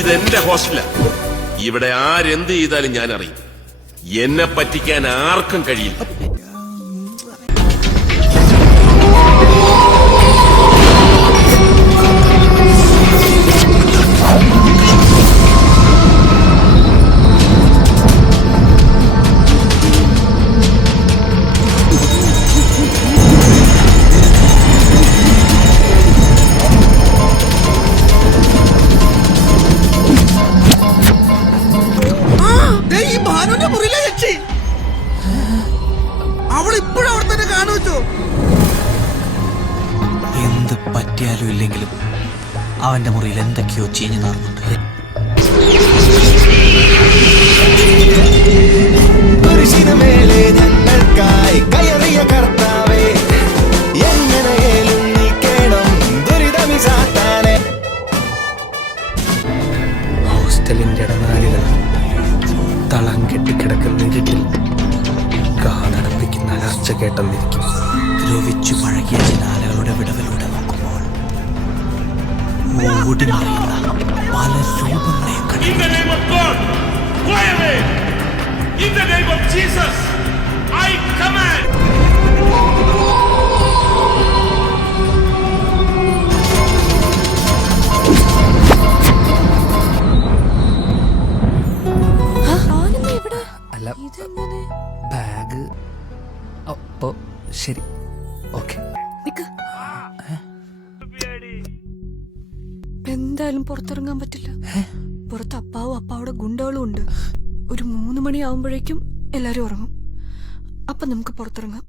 ഇതെന്റെ ഹോസ്റ്റലാ. ഇവിടെ ആരെന്ത് ചെയ്താലും ഞാൻ അറിയും. എന്നെ പറ്റിക്കാൻ ആർക്കും കഴിയില്ല. എന്ത് പറ്റിയാലും ഇല്ലെങ്കിലും അവന്റെ മുറിയിൽ എന്തൊക്കെയോ ചീഞ്ഞു നടന്നുണ്ട്. കുരിശിനുമേലെ ഞങ്ങൾക്കായി കയറിയ കർത്താവേ, എങ്ങനെയേലും നീക്കണം ദുരിതമി സാത്താനെ. ഹോസ്റ്റലിന്റെ ഇടനാലുകൾ തളം കെട്ടിക്കിടക്കുന്ന ഇരുട്ടിൽ കാതടപ്പിക്കുന്ന അലർച്ച കേട്ടെന്നിരിക്കും. ദ്രവിച്ചു പഴകിയ ജനാലകളുടെ വിടവിലൂടെ നോക്കുമ്പോൾ ഓടി മറയുന്ന പല രൂപങ്ങളെയും In the name of God, go away. In the name of Jesus, I command. അല്ല, ബാഗ്. അപ്പോ ശരി, ഓക്കെ. എന്തായാലും പുറത്തിറങ്ങാൻ പറ്റില്ല. പുറത്ത് അപ്പാവും അപ്പാവിടെ ഗുണ്ടകളും ഉണ്ട്. ഒരു 3 മണിയാവുമ്പോഴേക്കും എല്ലാരും ഉറങ്ങും. അപ്പൊ നമുക്ക് പുറത്തിറങ്ങാം.